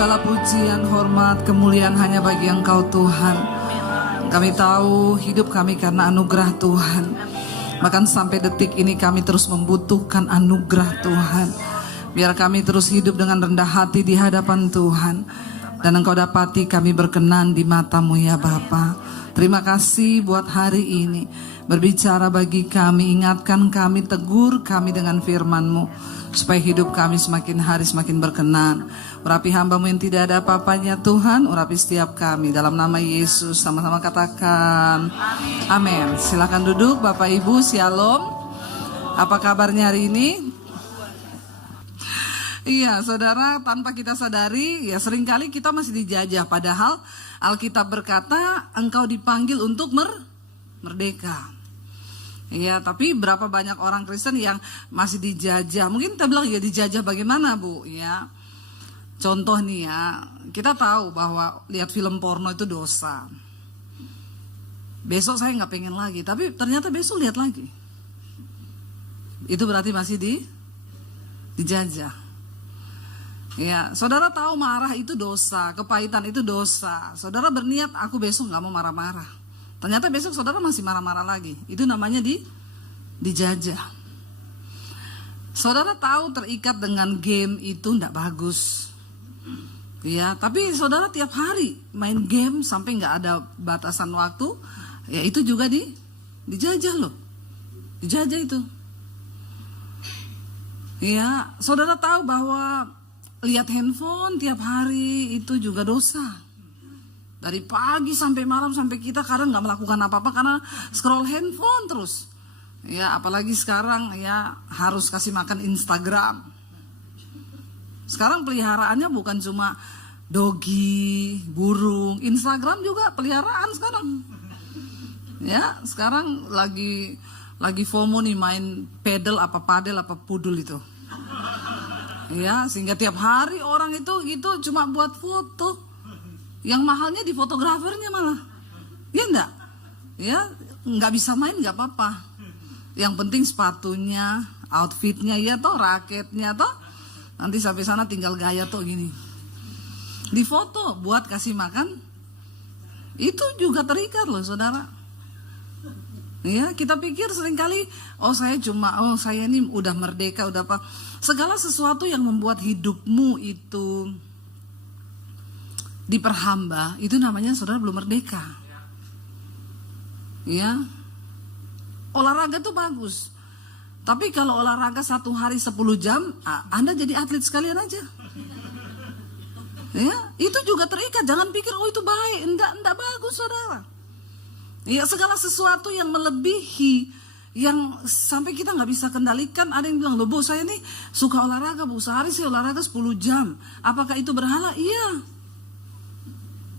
Segala pujian, hormat, kemuliaan hanya bagi Engkau Tuhan. Kami tahu hidup kami karena anugerah Tuhan. Bahkan sampai detik ini kami terus membutuhkan anugerah Tuhan. Biar kami terus hidup dengan rendah hati di hadapan Tuhan. Dan Engkau dapati kami berkenan di mata-Mu ya Bapa. Terima kasih buat hari ini. Berbicara bagi kami, ingatkan kami, tegur kami dengan firman-Mu. Supaya hidup kami semakin hari semakin berkenan. Urapi hamba-Mu yang tidak ada apa-apanya Tuhan. Urapi setiap kami dalam nama Yesus. Sama-sama katakan amin. Silakan duduk Bapak Ibu, shalom. Apa kabarnya hari ini? Iya saudara, tanpa kita sadari ya seringkali kita masih dijajah. Padahal Alkitab berkata engkau dipanggil untuk merdeka. Iya, tapi berapa banyak orang Kristen yang masih dijajah. Mungkin kita bilang ya dijajah bagaimana Bu? Ya, contoh nih ya, kita tahu bahwa lihat film porno itu dosa. Besok saya nggak pengen lagi, tapi ternyata besok lihat lagi. Itu berarti masih dijajah. Ya, saudara tahu marah itu dosa, kepahitan itu dosa. Saudara berniat aku besok nggak mau marah-marah. Ternyata besok saudara masih marah-marah lagi. Itu namanya dijajah. Saudara tahu terikat dengan game itu tidak bagus. Ya, tapi saudara tiap hari main game sampai nggak ada batasan waktu, ya itu juga dijajah loh. Dijajah itu. Ya, saudara tahu bahwa lihat handphone tiap hari itu juga dosa. Dari pagi sampai malam sampai kita kadang nggak melakukan apa-apa karena scroll handphone terus. Ya apalagi sekarang ya harus kasih makan Instagram. Sekarang peliharaannya bukan cuma dogi, burung, Instagram juga peliharaan sekarang. Ya sekarang lagi FOMO nih main padel apa pudul itu. Ya sehingga tiap hari orang itu gitu cuma buat foto. Yang mahalnya di fotografernya malah. Ya enggak? Ya enggak bisa main enggak apa-apa. Yang penting sepatunya, outfitnya ya toh, raketnya toh. Nanti sampai sana tinggal gaya toh gini. Di foto buat kasih makan. Itu juga terikat loh saudara. Ya, kita pikir seringkali saya ini udah merdeka, udah apa. Segala sesuatu yang membuat hidupmu itu diperhamba, itu namanya saudara belum merdeka. Ya, olahraga tuh bagus. Tapi kalau olahraga 1 hari 10 jam, Anda jadi atlet sekalian aja. Ya, itu juga terikat. Jangan pikir oh itu baik, enggak bagus saudara. Ya, segala sesuatu yang melebihi, yang sampai kita nggak bisa kendalikan. Ada yang bilang, loh Bu saya nih suka olahraga Bu, sehari saya olahraga 10 jam. Apakah itu berhala? Iya.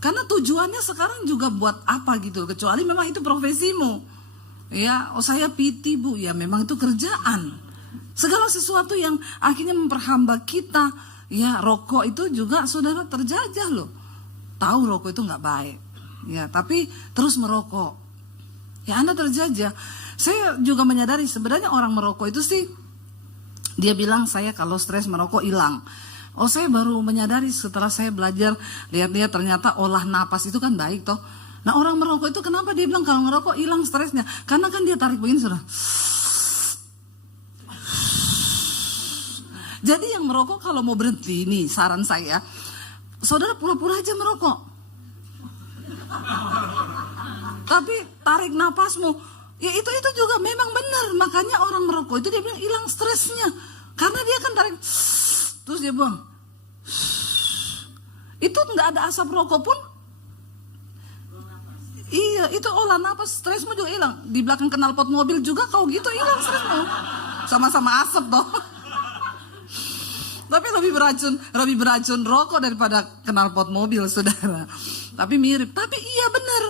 Karena tujuannya sekarang juga buat apa gitu, kecuali memang itu profesimu. Ya, saya PT Bu, ya memang itu kerjaan. Segala sesuatu yang akhirnya memperhamba kita, ya rokok itu juga saudara terjajah loh. Tahu rokok itu nggak baik, ya tapi terus merokok. Ya Anda terjajah. Saya juga menyadari sebenarnya orang merokok itu sih, dia bilang saya kalau stres merokok hilang. Oh saya baru menyadari setelah saya belajar lihat-lihat ternyata olah napas itu kan baik toh. Nah orang merokok itu kenapa dia bilang kalau ngerokok hilang stresnya? Karena kan dia tarik begini sudah. Jadi yang merokok kalau mau berhenti nih saran saya, saudara pura-pura aja merokok. Tapi tarik napasmu, ya itu juga memang benar. Makanya orang merokok itu dia bilang hilang stresnya. Karena dia kan tarik. Terus dia buang. Itu nggak ada asap rokok pun. Iya, itu olah napas, stresmu juga hilang. Di belakang knalpot mobil juga kau gitu hilang stresmu. Sama-sama asap toh. Tapi lebih beracun rokok daripada knalpot mobil saudara. Tapi mirip, tapi iya benar.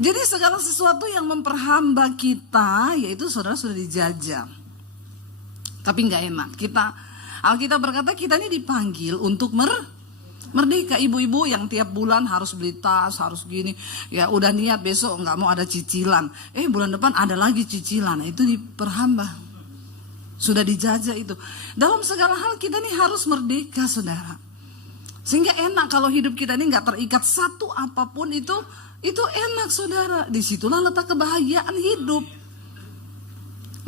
Jadi segala sesuatu yang memperhamba kita, yaitu saudara sudah dijajah. Tapi nggak enak. Alkitab berkata kita ini dipanggil untuk merdeka. Ibu-ibu yang tiap bulan harus beli tas, harus gini. Ya udah niat besok nggak mau ada cicilan. Bulan depan ada lagi cicilan. Itu diperhamba. Sudah dijajah itu. Dalam segala hal kita ini harus merdeka saudara. Sehingga enak kalau hidup kita ini nggak terikat satu apapun itu enak saudara. Disitulah letak kebahagiaan hidup.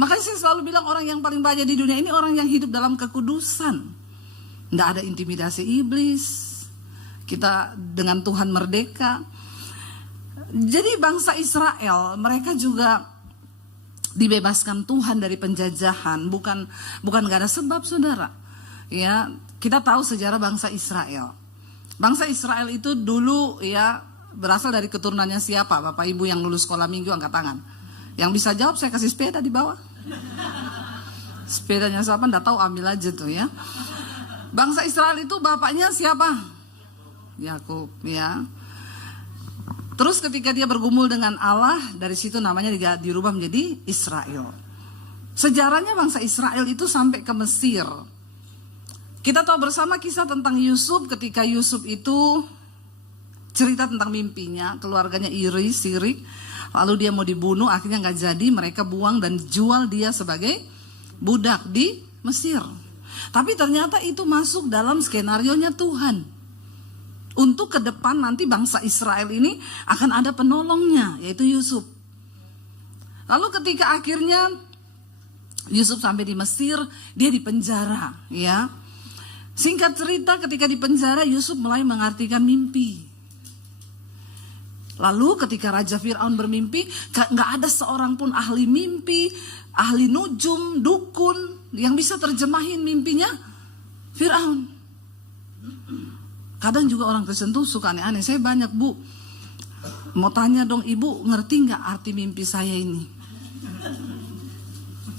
Makanya saya selalu bilang orang yang paling bahagia di dunia ini orang yang hidup dalam kekudusan. Nggak ada intimidasi iblis. Kita dengan Tuhan merdeka. Jadi bangsa Israel mereka juga dibebaskan Tuhan dari penjajahan. Bukan nggak ada sebab saudara. Ya, kita tahu sejarah bangsa Israel. Bangsa Israel itu dulu ya berasal dari keturunannya siapa? Bapak Ibu yang lulus sekolah minggu angkat tangan. Yang bisa jawab saya kasih sepeda di bawah. Sepedanya siapa? Nggak tahu, ambil aja tuh ya. Bangsa Israel itu bapaknya siapa? Yakub ya. Terus ketika dia bergumul dengan Allah, dari situ namanya dirubah menjadi Israel. Sejarahnya bangsa Israel itu sampai ke Mesir. Kita tahu bersama kisah tentang Yusuf ketika Yusuf itu cerita tentang mimpinya, keluarganya iri, sirik, lalu dia mau dibunuh, akhirnya nggak jadi, mereka buang dan jual dia sebagai budak di Mesir. Tapi ternyata itu masuk dalam skenarionya Tuhan. Untuk ke depan nanti bangsa Israel ini akan ada penolongnya, yaitu Yusuf. Lalu ketika akhirnya Yusuf sampai di Mesir, dia dipenjara, ya. Singkat cerita ketika di penjara Yusuf mulai mengartikan mimpi. Lalu ketika Raja Fir'aun bermimpi, gak ada seorang pun ahli mimpi, ahli nujum, dukun yang bisa terjemahin mimpinya Fir'aun. Kadang juga orang Kristen tuh suka aneh-aneh. Saya banyak bu, mau tanya dong ibu ngerti gak arti mimpi saya ini?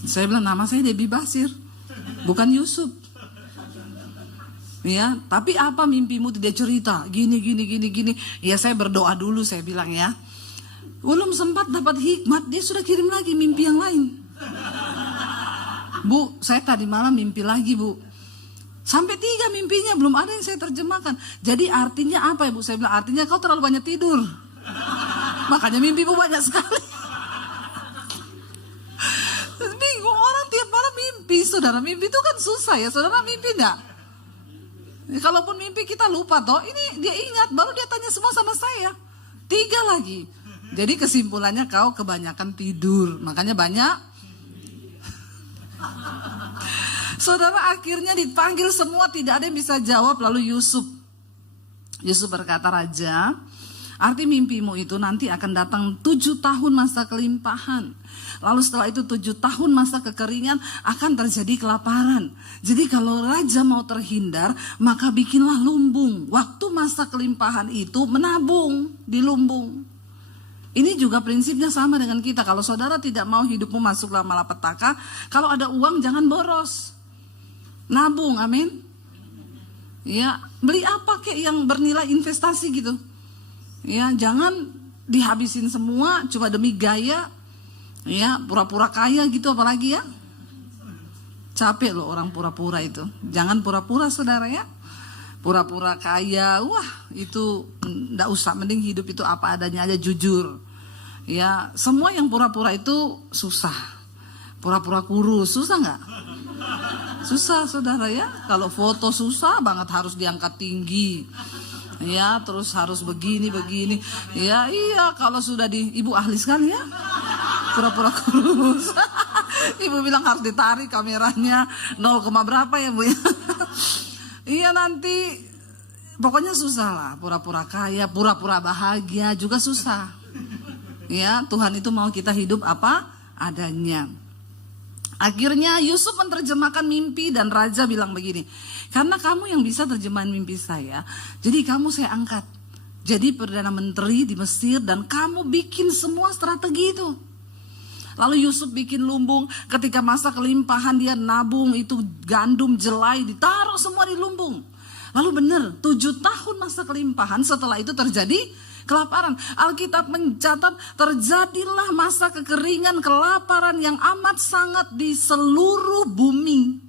Saya bilang nama saya Debbie Basir, bukan Yusuf. Ya, tapi apa mimpimu? Tidak cerita. Gini. Ya saya berdoa dulu, saya bilang ya. Belum sempat dapat hikmat, dia sudah kirim lagi mimpi yang lain. Bu, saya tadi malam mimpi lagi bu. Sampai 3 mimpinya, belum ada yang saya terjemahkan. Jadi artinya apa ya bu? Saya bilang artinya kau terlalu banyak tidur. Makanya mimpimu banyak sekali. Bingung orang tiap malam mimpi. Saudara, mimpi itu kan susah ya. Saudara mimpi enggak? Kalaupun mimpi kita lupa toh, ini dia ingat, baru dia tanya semua sama saya. 3 lagi. Jadi kesimpulannya kau kebanyakan tidur, makanya banyak. Saudara akhirnya dipanggil semua, tidak ada yang bisa jawab. Lalu Yusuf berkata, Raja, arti mimpimu itu nanti akan datang 7 tahun masa kelimpahan. Lalu setelah itu 7 tahun masa kekeringan, akan terjadi kelaparan. Jadi kalau raja mau terhindar, maka bikinlah lumbung. Waktu masa kelimpahan itu menabung di lumbung. Ini juga prinsipnya sama dengan kita. Kalau saudara tidak mau hidupmu masuk dalam malapetaka, kalau ada uang jangan boros. Nabung, amin. Ya, beli apa kek yang bernilai investasi gitu. Ya, jangan dihabisin semua cuma demi gaya. Ya, pura-pura kaya gitu apalagi ya. Capek loh orang pura-pura itu. Jangan pura-pura saudara ya. Pura-pura kaya, wah itu enggak usah. Mending hidup itu apa adanya aja, jujur. Ya, semua yang pura-pura itu susah. Pura-pura kurus, susah enggak? Susah saudara ya. Kalau foto susah banget, harus diangkat tinggi. Ya, terus harus begini. Ya, iya kalau sudah ibu ahli sekali ya. Pura-pura kurus. Ibu bilang harus ditarik kameranya 0, berapa ya bu ya. Iya nanti pokoknya susah lah. Pura-pura kaya, pura-pura bahagia juga susah. Ya, Tuhan itu mau kita hidup apa adanya. Akhirnya Yusuf menerjemahkan mimpi dan raja bilang begini, karena kamu yang bisa terjemahin mimpi saya, jadi kamu saya angkat jadi Perdana Menteri di Mesir dan kamu bikin semua strategi itu. Lalu Yusuf bikin lumbung, ketika masa kelimpahan dia nabung itu gandum, jelai, ditaruh semua di lumbung. Lalu benar 7 tahun masa kelimpahan, setelah itu terjadi kelaparan. Alkitab mencatat terjadilah masa kekeringan, kelaparan yang amat sangat di seluruh bumi.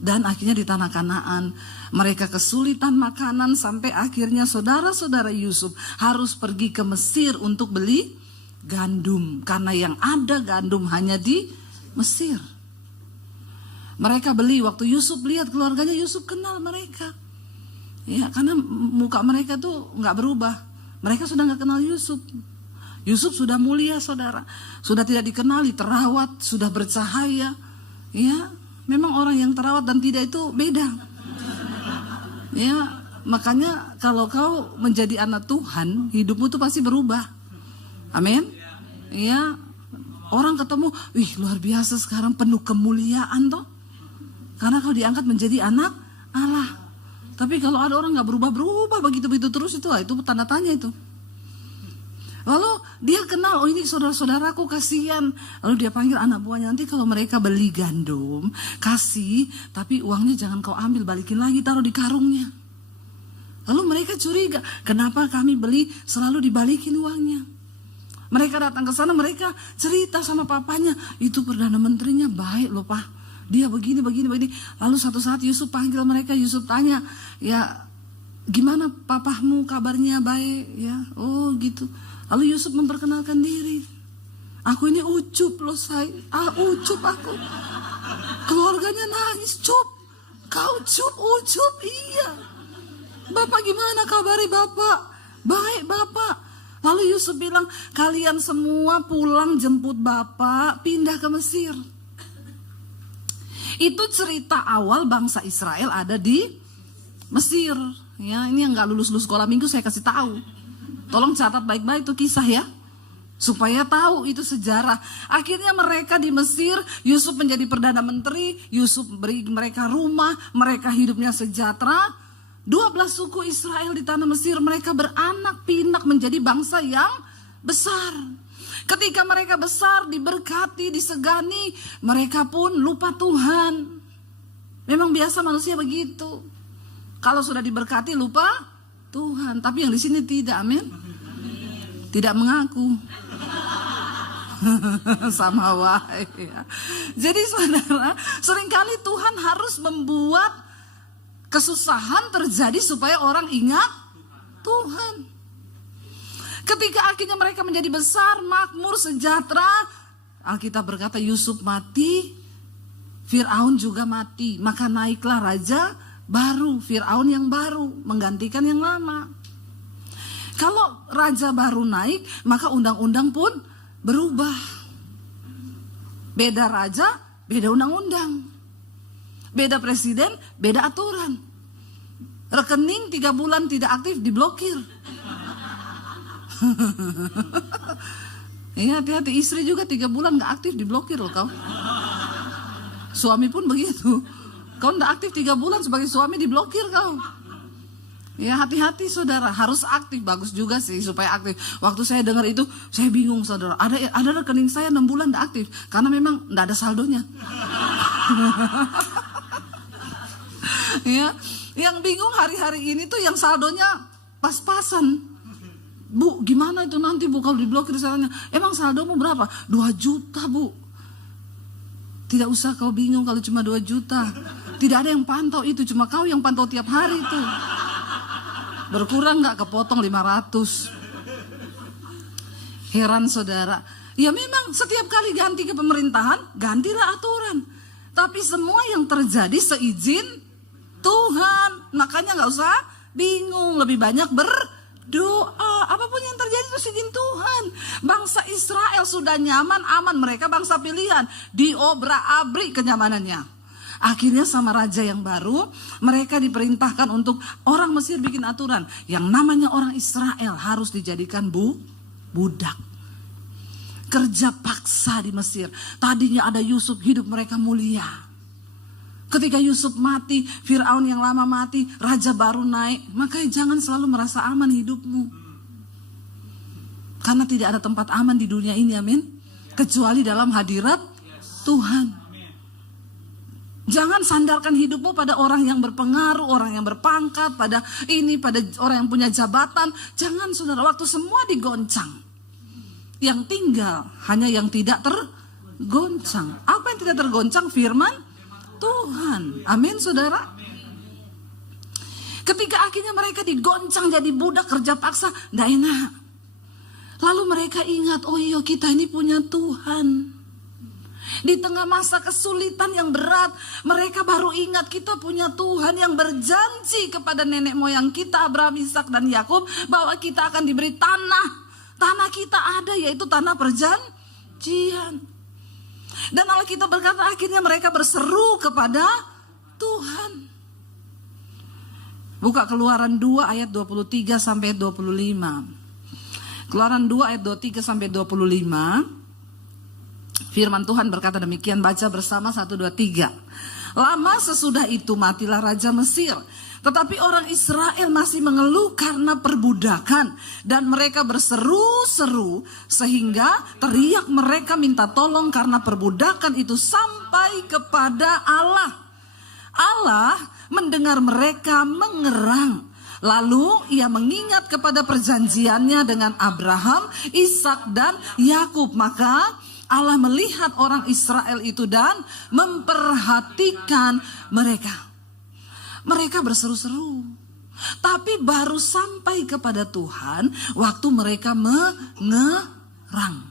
Dan akhirnya di tanah Kanaan mereka kesulitan makanan sampai akhirnya saudara-saudara Yusuf harus pergi ke Mesir untuk beli gandum, karena yang ada gandum hanya di Mesir. Mereka beli, waktu Yusuf lihat keluarganya, Yusuf kenal mereka. Ya, karena muka mereka tuh nggak berubah. Mereka sudah nggak kenal Yusuf. Yusuf sudah mulia, saudara. Sudah tidak dikenali, terawat, sudah bercahaya. Ya, memang orang yang terawat dan tidak itu beda. Ya, makanya kalau kau menjadi anak Tuhan, hidupmu tuh pasti berubah. Amin. Ya, orang ketemu, wih luar biasa sekarang penuh kemuliaan toh. Karena kau diangkat menjadi anak Allah. Tapi kalau ada orang gak berubah-berubah begitu-begitu terus itu tanda tanya itu. Lalu dia kenal, oh ini saudara-saudaraku kasihan. Lalu dia panggil anak buahnya, nanti kalau mereka beli gandum, kasih, tapi uangnya jangan kau ambil, balikin lagi, taruh di karungnya. Lalu mereka curiga, kenapa kami beli selalu dibalikin uangnya. Mereka datang ke sana, mereka cerita sama papanya, itu Perdana Menterinya baik loh Pak. Dia begini. Lalu satu saat Yusuf panggil mereka, Yusuf tanya, ya gimana papahmu kabarnya baik? Ya, oh gitu. Lalu Yusuf memperkenalkan diri. Aku ini ucup loh say, ucup aku. Keluarganya nangis, cup. Kau cup, ucup, iya. Bapak gimana kabarnya Bapak? Baik Bapak. Lalu Yusuf bilang, kalian semua pulang jemput Bapak, pindah ke Mesir. Itu cerita awal bangsa Israel ada di Mesir. Ya, ini yang nggak lulus sekolah minggu saya kasih tahu. Tolong catat baik-baik tuh kisah ya, supaya tahu itu sejarah. Akhirnya mereka di Mesir, Yusuf menjadi Perdana Menteri, Yusuf beri mereka rumah, mereka hidupnya sejahtera. 12 suku Israel di tanah Mesir, mereka beranak pinak menjadi bangsa yang besar. Ketika mereka besar, diberkati, disegani, mereka pun lupa Tuhan. Memang biasa manusia begitu. Kalau sudah diberkati lupa Tuhan. Tapi yang di sini tidak, amin. Tidak mengaku. Sama wae. Jadi saudara, seringkali Tuhan harus membuat kesusahan terjadi supaya orang ingat Tuhan. Ketika akhirnya mereka menjadi besar, makmur, sejahtera, Alkitab berkata Yusuf mati, Fir'aun juga mati. Maka naiklah raja baru, Fir'aun yang baru, menggantikan yang lama. Kalau raja baru naik, maka undang-undang pun berubah. Beda raja, beda undang-undang. Beda presiden, beda aturan. Rekening 3 bulan tidak aktif, diblokir. Ya, hati-hati, istri juga 3 bulan gak aktif diblokir loh kau. Suami pun begitu. Kau gak aktif 3 bulan sebagai suami diblokir kau. Ya, hati-hati saudara, harus aktif. Bagus juga sih supaya aktif. Waktu saya dengar itu saya bingung saudara. Ada rekening saya 6 bulan gak aktif karena memang gak ada saldonya. Ya, yang bingung hari-hari ini tuh yang saldonya pas-pasan. Bu, gimana itu nanti Bu kalau diblokir saldonya? Emang saldomu berapa? 2 juta Bu. Tidak usah kau bingung kalau cuma 2 juta. Tidak ada yang pantau itu, cuma kau yang pantau tiap hari itu. Berkurang gak? Kepotong 500. Heran saudara. Ya memang setiap kali ganti ke pemerintahan, gantilah aturan. Tapi semua yang terjadi seizin Tuhan. Makanya gak usah bingung, lebih banyak berdoa. Apapun yang terjadi itu izin Tuhan. Bangsa Israel sudah nyaman, aman. Mereka bangsa pilihan. Diobrak-abrik kenyamanannya. Akhirnya sama raja yang baru, mereka diperintahkan untuk orang Mesir bikin aturan. Yang namanya orang Israel harus dijadikan budak. Kerja paksa di Mesir. Tadinya ada Yusuf, hidup mereka mulia. Ketika Yusuf mati, Fir'aun yang lama mati, raja baru naik. Makanya jangan selalu merasa aman hidupmu. Karena tidak ada tempat aman di dunia ini, amin. Kecuali dalam hadirat Tuhan. Jangan sandarkan hidupmu pada orang yang berpengaruh, orang yang berpangkat, pada orang yang punya jabatan. Jangan saudara, waktu semua digoncang. Yang tinggal hanya yang tidak tergoncang. Apa yang tidak tergoncang? Firman Tuhan. Amin saudara. Ketika akhirnya mereka digoncang jadi budak kerja paksa, tidak enak. Lalu mereka ingat, oh iya kita ini punya Tuhan. Di tengah masa kesulitan yang berat, mereka baru ingat kita punya Tuhan yang berjanji kepada nenek moyang kita Abraham, Ishak dan Yakub bahwa kita akan diberi tanah. Tanah kita ada, yaitu tanah perjanjian. Dan Alkitab berkata akhirnya mereka berseru kepada Tuhan. Buka Keluaran 2 ayat 23 sampai 25. Keluaran 2 ayat 23 sampai 25. Firman Tuhan berkata demikian, baca bersama 1, 2, 3. Lama sesudah itu matilah Raja Mesir. Tetapi orang Israel masih mengeluh karena perbudakan. Dan mereka berseru-seru sehingga teriak mereka minta tolong karena perbudakan itu sampai kepada Allah. Allah mendengar mereka mengerang. Lalu ia mengingat kepada perjanjiannya dengan Abraham, Ishak dan Yakub. Maka Allah melihat orang Israel itu dan memperhatikan mereka. Mereka berseru-seru, tapi baru sampai kepada Tuhan waktu mereka mengerang.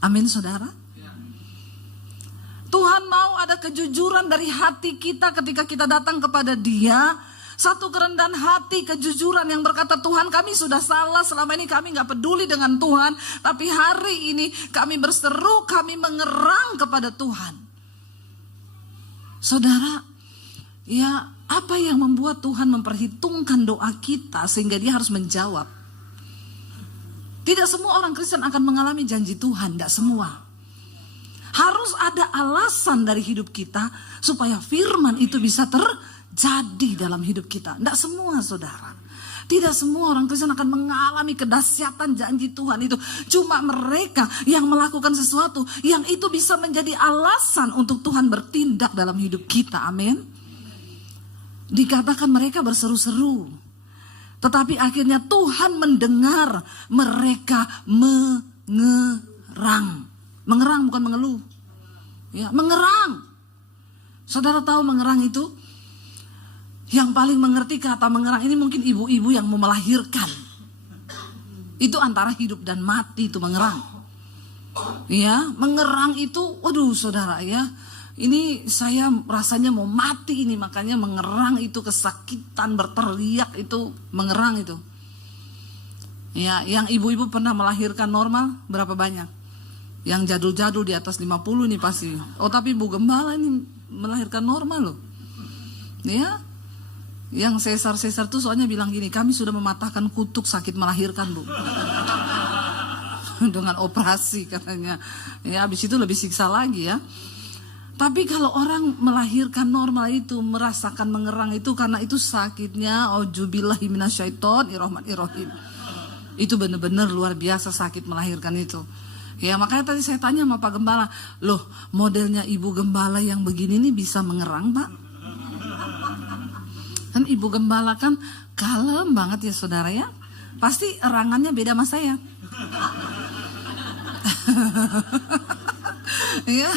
Amin, saudara. Tuhan mau ada kejujuran dari hati kita ketika kita datang kepada Dia. Satu kerendahan hati, kejujuran yang berkata, Tuhan kami sudah salah, selama ini kami gak peduli dengan Tuhan. Tapi hari ini kami berseru, kami mengerang kepada Tuhan. Saudara, ya apa yang membuat Tuhan memperhitungkan doa kita sehingga Dia harus menjawab? Tidak semua orang Kristen akan mengalami janji Tuhan, tidak semua. Harus ada alasan dari hidup kita supaya firman itu bisa terjadi dalam hidup kita. Tidak semua, saudara. Tidak semua orang Kristen akan mengalami kedahsyatan janji Tuhan itu. Cuma mereka yang melakukan sesuatu yang itu bisa menjadi alasan untuk Tuhan bertindak dalam hidup kita. Amin. Dikatakan mereka berseru-seru. Tetapi akhirnya Tuhan mendengar mereka mengerang. Mengerang bukan mengeluh. Ya, mengerang. Saudara tahu mengerang itu? Yang paling mengerti kata mengerang ini mungkin ibu-ibu yang mau melahirkan. Itu antara hidup dan mati itu mengerang. Ya, mengerang itu, waduh saudara ya. Ini saya rasanya mau mati ini, makanya mengerang itu kesakitan, berteriak itu mengerang itu. Ya, yang ibu-ibu pernah melahirkan normal berapa banyak? Yang jadul-jadul di atas 50 nih pasti. Oh tapi Bu Gembala ini melahirkan normal loh. Ya. Yang sesar-sesar tuh soalnya bilang gini, kami sudah mematahkan kutuk sakit melahirkan Bu. Dengan operasi katanya. Ya habis itu lebih siksa lagi ya. Tapi kalau orang melahirkan normal itu merasakan mengerang itu karena itu sakitnya auzubillahi minasyaitonirrahmanirrahim. Itu benar-benar luar biasa sakit melahirkan itu. Ya makanya tadi saya tanya sama Pak Gembala, loh modelnya Ibu Gembala yang begini nih bisa mengerang Pak? Kan Ibu Gembala kan kalem banget ya saudara ya. Pasti erangannya beda sama saya. Ya,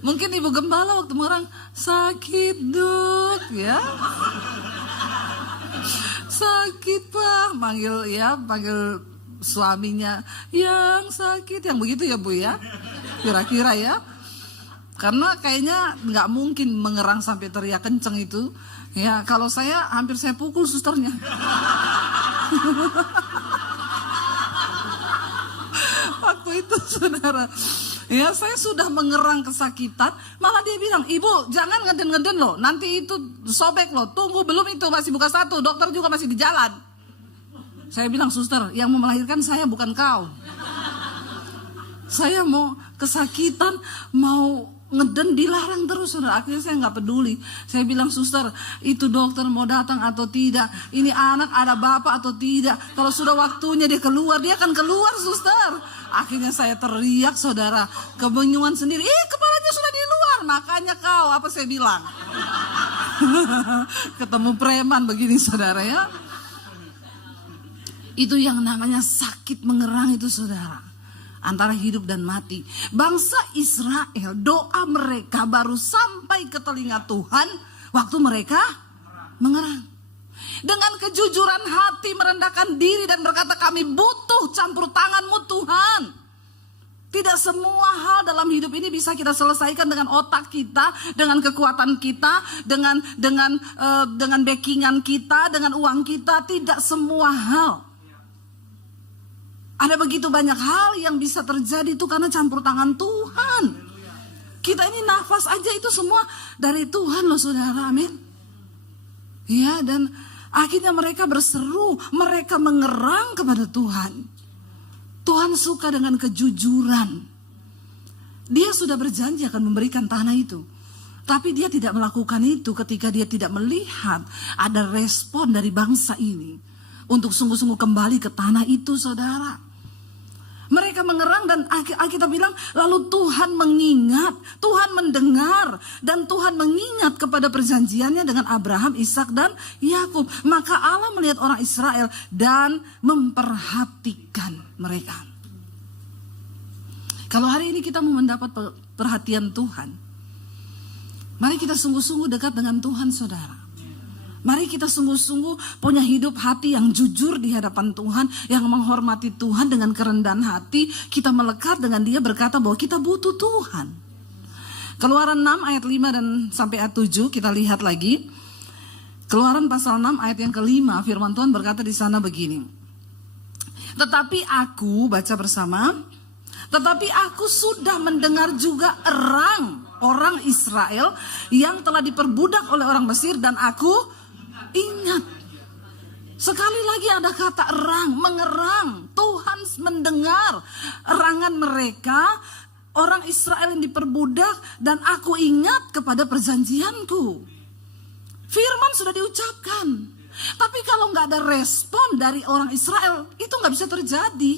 mungkin Ibu Gembala waktu mengerang sakit Duk ya. Sakit Pak, panggil suaminya yang sakit, yang begitu ya Bu ya, kira-kira ya, karena kayaknya nggak mungkin mengerang sampai teriak kenceng itu ya. Kalau saya hampir saya pukul susternya. Waktu itu saudara ya, saya sudah mengerang kesakitan, malah dia bilang, Ibu jangan ngeden-ngeden loh, nanti itu sobek loh, tunggu belum itu masih buka 1, dokter juga masih di jalan. Saya bilang, suster, yang mau melahirkan saya bukan kau. Saya mau kesakitan, mau ngeden dilarang terus. Saudara. Akhirnya saya nggak peduli. Saya bilang, suster, itu dokter mau datang atau tidak? Ini anak ada bapak atau tidak? Kalau sudah waktunya dia keluar, dia akan keluar, suster. Akhirnya saya teriak, saudara, kebingungan sendiri. Kepalanya sudah di luar, makanya kau, apa saya bilang? Ketemu preman begini, saudara ya. Itu yang namanya sakit mengerang itu saudara. Antara hidup dan mati. Bangsa Israel, doa mereka baru sampai ke telinga Tuhan waktu mereka mengerang. Dengan kejujuran hati merendahkan diri dan berkata, kami butuh campur tangan-Mu Tuhan. Tidak semua hal dalam hidup ini bisa kita selesaikan dengan otak kita, dengan kekuatan kita, dengan backingan kita, dengan uang kita. Tidak semua hal. Ada begitu banyak hal yang bisa terjadi itu karena campur tangan Tuhan. Kita ini nafas aja itu semua dari Tuhan loh saudara, amin. Ya, dan akhirnya mereka berseru, mereka mengerang kepada Tuhan. Tuhan suka dengan kejujuran. Dia sudah berjanji akan memberikan tanah itu. Tapi dia tidak melakukan itu ketika dia tidak melihat ada respon dari bangsa ini. Untuk sungguh-sungguh kembali ke tanah itu saudara. Mereka mengerang dan Alkitab bilang lalu Tuhan mengingat, Tuhan mendengar. Dan Tuhan mengingat kepada perjanjiannya dengan Abraham, Ishak dan Yakub. Maka Allah melihat orang Israel dan memperhatikan mereka. Kalau hari ini kita mau mendapat perhatian Tuhan, mari kita sungguh-sungguh dekat dengan Tuhan saudara. Mari kita sungguh-sungguh punya hidup hati yang jujur di hadapan Tuhan, yang menghormati Tuhan dengan kerendahan hati. Kita melekat dengan Dia berkata bahwa kita butuh Tuhan. Keluaran 6 ayat 5 dan sampai ayat 7 kita lihat lagi. Keluaran pasal 6 ayat yang kelima, firman Tuhan berkata di sana begini. Tetapi aku, baca bersama, tetapi aku sudah mendengar juga erang orang Israel yang telah diperbudak oleh orang Mesir dan aku ingat. Sekali lagi ada kata erang, mengerang. Tuhan mendengar erangan mereka, orang Israel yang diperbudak, dan aku ingat kepada perjanjianku. Firman sudah diucapkan. Tapi kalau nggak ada respon dari orang Israel, itu nggak bisa terjadi.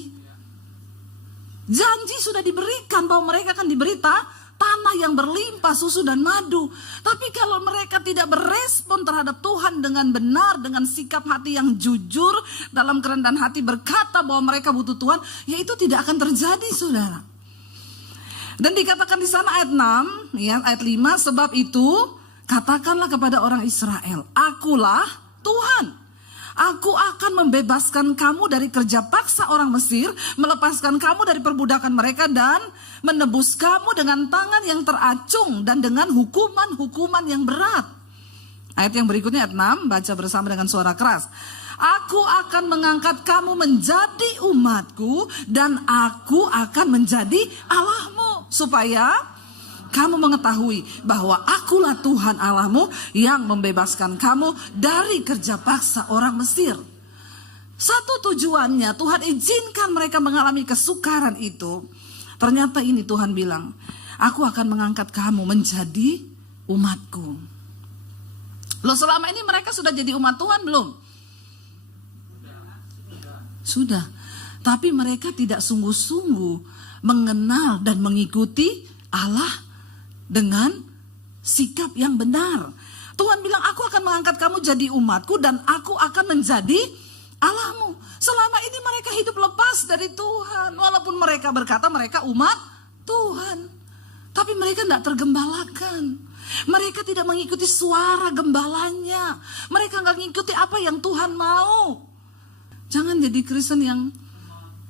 Janji sudah diberikan bahwa mereka akan diberi tanah yang berlimpah susu dan madu. Tapi kalau mereka tidak berespon terhadap Tuhan dengan benar, dengan sikap hati yang jujur, dalam kerendahan hati berkata bahwa mereka butuh Tuhan, ya itu tidak akan terjadi saudara. Dan dikatakan di sana ayat 6, ya, ayat 5, sebab itu katakanlah kepada orang Israel, akulah Tuhan. Aku akan membebaskan kamu dari kerja paksa orang Mesir, melepaskan kamu dari perbudakan mereka dan menebus kamu dengan tangan yang teracung dan dengan hukuman-hukuman yang berat. Ayat yang berikutnya ayat 6, baca bersama dengan suara keras. Aku akan mengangkat kamu menjadi umatku dan aku akan menjadi Allahmu, supaya kamu mengetahui bahwa akulah Tuhan Allahmu yang membebaskan kamu dari kerja paksa orang Mesir. Satu tujuannya, Tuhan izinkan mereka mengalami kesukaran itu. Ternyata ini Tuhan bilang, aku akan mengangkat kamu menjadi umatku. Loh, selama ini mereka sudah jadi umat Tuhan belum? Sudah. Tapi mereka tidak sungguh-sungguh mengenal dan mengikuti Allah dengan sikap yang benar. Tuhan bilang, aku akan mengangkat kamu jadi umatku dan aku akan menjadi Allahmu. Selama ini mereka hidup lepas dari Tuhan. Walaupun mereka berkata mereka umat Tuhan, tapi mereka tidak tergembalakan. Mereka tidak mengikuti suara gembalanya. Mereka nggak mengikuti apa yang Tuhan mau. Jangan jadi Kristen yang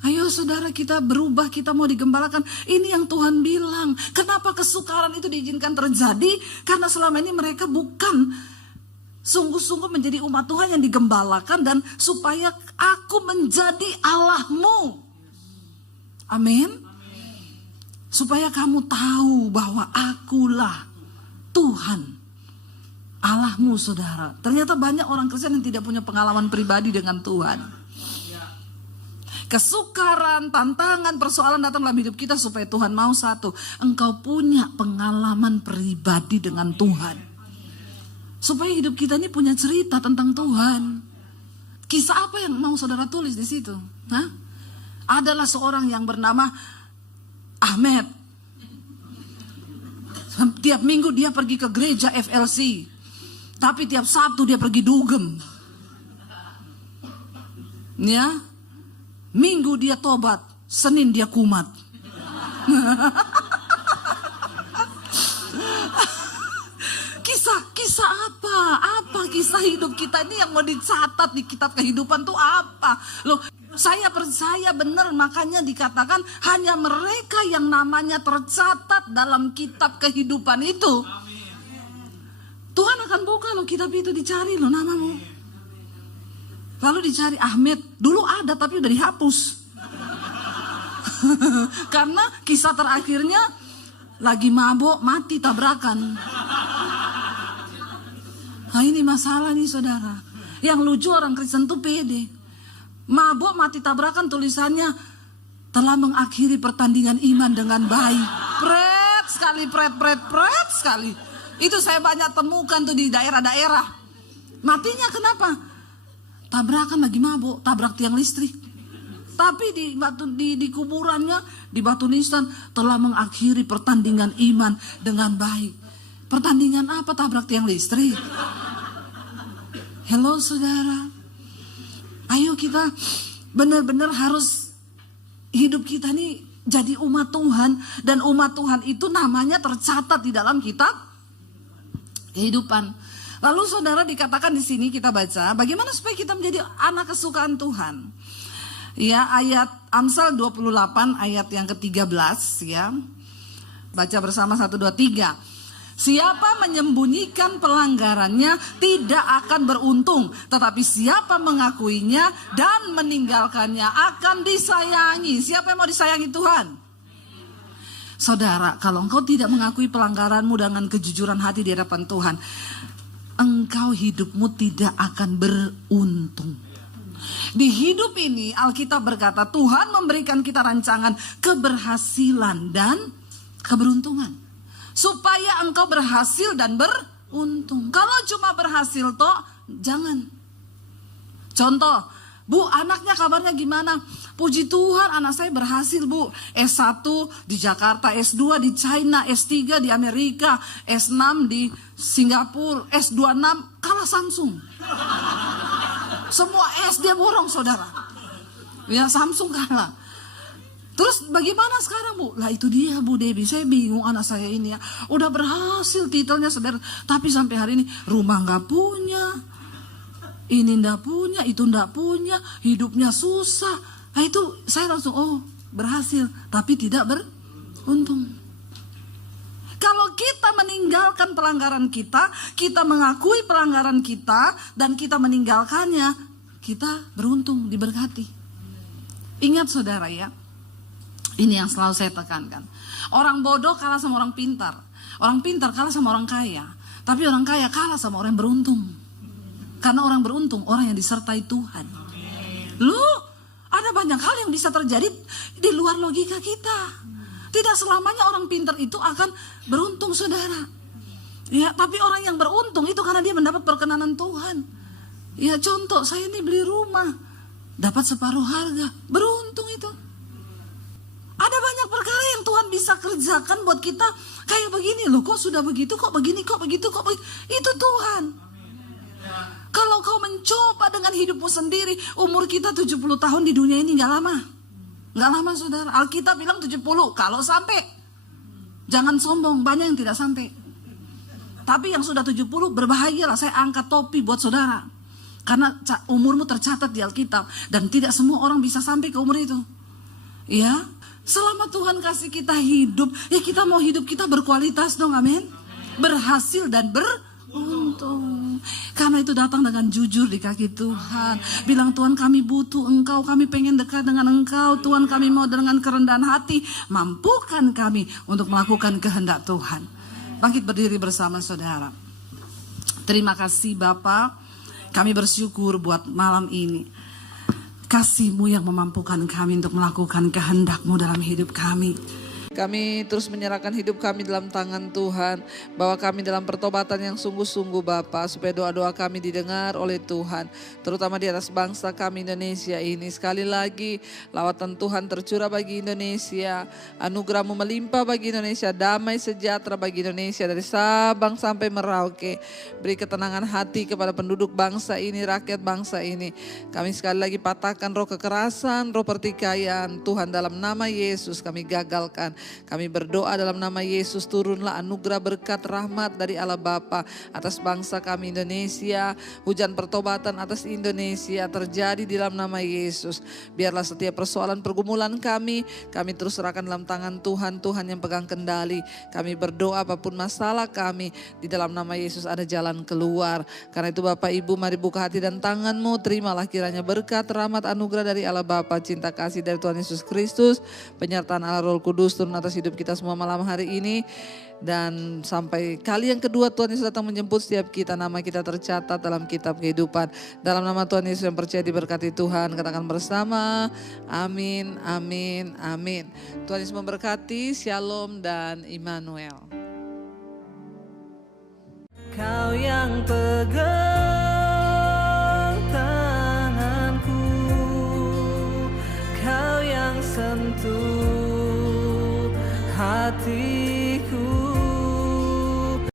ayo saudara kita berubah, kita mau digembalakan. Ini yang Tuhan bilang. Kenapa kesukaran itu diizinkan terjadi? Karena selama ini mereka bukan sungguh-sungguh menjadi umat Tuhan yang digembalakan. Dan supaya aku menjadi Allahmu. Amin. Supaya kamu tahu bahwa akulah Tuhan Allahmu saudara. Ternyata banyak orang Kristen yang tidak punya pengalaman pribadi dengan Tuhan. Kesukaran, tantangan, persoalan datang dalam hidup kita supaya Tuhan mau satu. Engkau punya pengalaman pribadi dengan Tuhan. Supaya hidup kita ini punya cerita tentang Tuhan. Kisah apa yang mau saudara tulis di situ? Hah? Adalah seorang yang bernama Ahmed. Tiap minggu dia pergi ke gereja FLC. Tapi tiap Sabtu dia pergi dugem. Ya. Minggu dia tobat, Senin dia kumat. Kisah apa? Apa kisah hidup kita ini yang mau dicatat di kitab kehidupan tuh apa? Loh, Saya percaya benar, makanya dikatakan hanya mereka yang namanya tercatat dalam kitab kehidupan itu. Tuhan akan buka loh kitab itu, dicari loh namamu. Lalu dicari Ahmed, dulu ada tapi udah dihapus. Karena kisah terakhirnya lagi mabuk mati tabrakan. Nah ini masalah nih saudara. Yang lucu orang Kristen tuh pede. Mabuk mati tabrakan, tulisannya telah mengakhiri pertandingan iman dengan baik. Pret sekali, pret sekali. Itu saya banyak temukan tuh di daerah-daerah. Matinya kenapa? Tabrakan lagi mabuk, tabrak tiang listrik. Tapi di kuburannya, di batu nisan, telah mengakhiri pertandingan iman dengan baik. Pertandingan apa? Tabrak tiang listrik. Hello saudara. Ayo kita benar-benar harus hidup kita nih jadi umat Tuhan. Dan umat Tuhan itu namanya tercatat di dalam kitab kehidupan. Lalu saudara, dikatakan di sini kita baca bagaimana supaya kita menjadi anak kesukaan Tuhan. Ya, ayat Amsal 28 ayat yang ke-13 ya. Baca bersama 1 2 3. Siapa menyembunyikan pelanggarannya tidak akan beruntung, tetapi siapa mengakuinya dan meninggalkannya akan disayangi. Siapa yang mau disayangi Tuhan? Saudara, kalau engkau tidak mengakui pelanggaranmu dengan kejujuran hati di hadapan Tuhan, engkau hidupmu tidak akan beruntung. Di hidup ini Alkitab berkata Tuhan memberikan kita rancangan keberhasilan dan keberuntungan. Supaya engkau berhasil dan beruntung. Kalau cuma berhasil toh, jangan. Contoh, Bu, anaknya kabarnya gimana? Puji Tuhan anak saya berhasil Bu. S1 di Jakarta, S2 di China, S3 di Amerika, S6 di Singapura, S26 kalah Samsung. Semua S dia borong saudara. Ya Samsung kalah. Terus bagaimana sekarang Bu? Lah itu dia Bu Debbie, saya bingung anak saya ini ya. Udah berhasil titelnya saudara, tapi sampai hari ini rumah gak punya, ini gak punya, itu gak punya, hidupnya susah. Nah itu saya langsung berhasil, tapi tidak beruntung. Kalau kita meninggalkan pelanggaran kita mengakui pelanggaran kita, dan kita meninggalkannya, kita beruntung, diberkati. Ingat saudara ya, ini yang selalu saya tekankan. Orang bodoh kalah sama orang pintar. Orang pintar kalah sama orang kaya. Tapi orang kaya kalah sama orang yang beruntung. Karena orang beruntung, orang yang disertai Tuhan. Loh, ada banyak hal yang bisa terjadi di luar logika kita. Tidak selamanya orang pintar itu akan beruntung saudara. Ya, tapi orang yang beruntung itu karena dia mendapat perkenanan Tuhan. Ya contoh, saya ini beli rumah, dapat separuh harga. Beruntung itu. Ada banyak perkara yang Tuhan bisa kerjakan buat kita kayak begini loh, kok sudah begitu, kok begini, kok begitu, kok begitu. Itu Tuhan. Kalau kau mencoba dengan hidupmu sendiri, umur kita 70 tahun di dunia ini gak lama. Gak lama saudara. Alkitab bilang 70, kalau sampai. Jangan sombong, banyak yang tidak sampai. Tapi yang sudah 70 berbahagialah, saya angkat topi buat saudara. Karena umurmu tercatat di Alkitab. Dan tidak semua orang bisa sampai ke umur itu. Ya, selama Tuhan kasih kita hidup, ya kita mau hidup kita berkualitas dong, amin. Berhasil dan beruntung. Karena itu datang dengan jujur di kaki Tuhan. Bilang Tuhan kami butuh Engkau, kami pengen dekat dengan Engkau. Tuhan kami mau dengan kerendahan hati, mampukan kami untuk melakukan kehendak Tuhan. Bangkit berdiri bersama saudara. Terima kasih Bapa, kami bersyukur buat malam ini. Kasih-Mu yang memampukan kami untuk melakukan kehendak-Mu dalam hidup kami. Kami terus menyerahkan hidup kami dalam tangan Tuhan. Bawa kami dalam pertobatan yang sungguh-sungguh Bapa, supaya doa-doa kami didengar oleh Tuhan. Terutama di atas bangsa kami Indonesia ini. Sekali lagi lawatan Tuhan tercurah bagi Indonesia. Anugerah-Mu melimpah bagi Indonesia. Damai sejahtera bagi Indonesia dari Sabang sampai Merauke. Beri ketenangan hati kepada penduduk bangsa ini, rakyat bangsa ini. Kami sekali lagi patahkan roh kekerasan, roh pertikaian. Tuhan dalam nama Yesus kami gagalkan. Kami berdoa dalam nama Yesus, turunlah anugerah berkat rahmat dari Allah Bapa atas bangsa kami Indonesia. Hujan pertobatan atas Indonesia terjadi di dalam nama Yesus. Biarlah setiap persoalan pergumulan kami terus serahkan dalam tangan Tuhan. Tuhan yang pegang kendali. Kami berdoa apapun masalah kami, di dalam nama Yesus ada jalan keluar. Karena itu Bapak Ibu, mari buka hati dan tanganmu, terimalah kiranya berkat, rahmat, anugerah dari Allah Bapa, cinta kasih dari Tuhan Yesus Kristus, penyertaan Allah Roh Kudus turun atas hidup kita semua malam hari ini. Dan sampai kali yang kedua Tuhan Yesus datang menjemput setiap kita, nama kita tercatat dalam kitab kehidupan. Dalam nama Tuhan Yesus yang percaya diberkati Tuhan, katakan bersama, amin, amin, amin. Tuhan Yesus memberkati, shalom dan Immanuel. Kau yang pegang